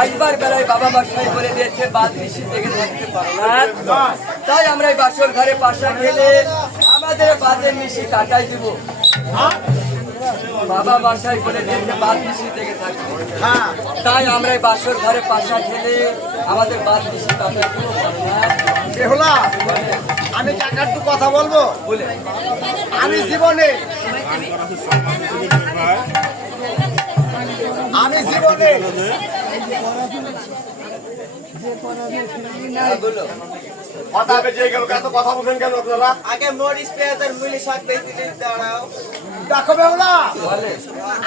আসবার বেলায় বাবা বাসায় বলে দিয়েছে বাদ বেশি থেকে থাকতে পারো না, তাই আমরা এই বাসর ঘরে পাশা খেলে আমাদের বাদের মিশি কাটাই দিব। বাবা বাসায় বলে দিয়েছে বাদ বেশি থেকে থাকতে, তাই আমরা এই বাসর ঘরে পাশা খেলে আমাদের বাদ বেশি কাটাই দিব। বেহুলা, আমি টাকার তো কথা বলবো বলে আমি জীবনে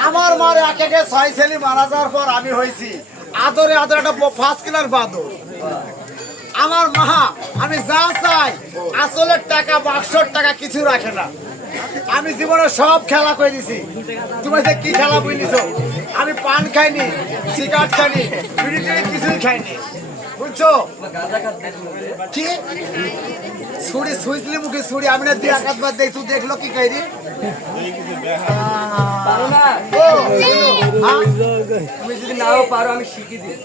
আমার মার একে 6 ছেলে মারা যাওয়ার পর আমি হয়েছি আদরে আদরে একটা ফার্স্ট ক্লাস বাদর। আমার মা আমি যা চাই আসলে টাকা বাক্সর টাকা কিছু রাখে না। আমি জীবনে সব খেলা করে দিছি। তুমি কি খেলা বুঝলিস? আমি পান খাইনি, সিগারেট খাইনি, বিড়ি টিড়ি কিছুই খাইনি, বুঝছো? কি ছুরি সুইচলি মুখে ছুরি আমি না দিয়ে আঘাত বাদ দেই, তুই দেখলো কি খাইনি? তুমি যদি নাও পারো আমি শিখিয়ে দিই।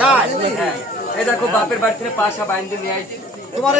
তাই এই দেখো বাপের বাড়ি থেকে পাশা বাইন্দে নিয়ে আইছি তোমার